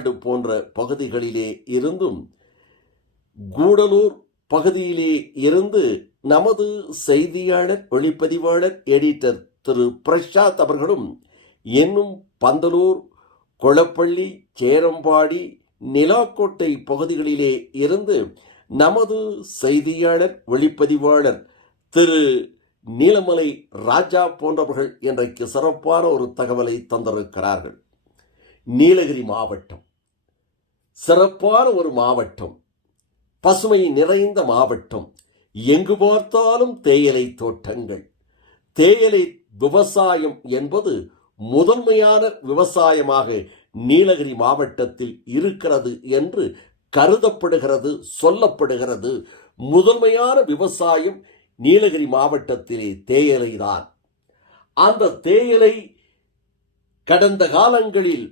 Emerald போன்ற பகுதிகளிலே இருந்தும் கூடலூர் பகுதியிலே இருந்து நமது செய்தியாளர் ஒளிப்பதிவாளர் எடிட்டர் திரு பிரசாத் அவர்களும் இன்னும் பந்தலூர் கொளப்பள்ளி சேரம்பாடி நிலாக்கோட்டை பகுதிகளிலே இருந்து நமது செய்தியாளர் ஒளிப்பதிவாளர் திரு நீலமலை ராஜா போன்றவர்கள் இன்றைக்கு சிறப்பான ஒரு தகவலை தந்திருக்கிறார்கள். நீலகிரி மாவட்டம் சிறப்பான ஒரு மாவட்டம், பசுமை நிறைந்த மாவட்டம். எங்கு பார்த்தாலும் தேயிலை தோட்டங்கள். தேயிலை விவசாயம் என்பது முதன்மையான விவசாயமாக நீலகிரி மாவட்டத்தில் இருக்கிறது என்று கருதப்படுகிறது, சொல்லப்படுகிறது. முதன்மையான விவசாயம் நீலகிரி மாவட்டத்திலே தேயிலை தான். அந்த தேயிலை கடந்த மாதங்களில்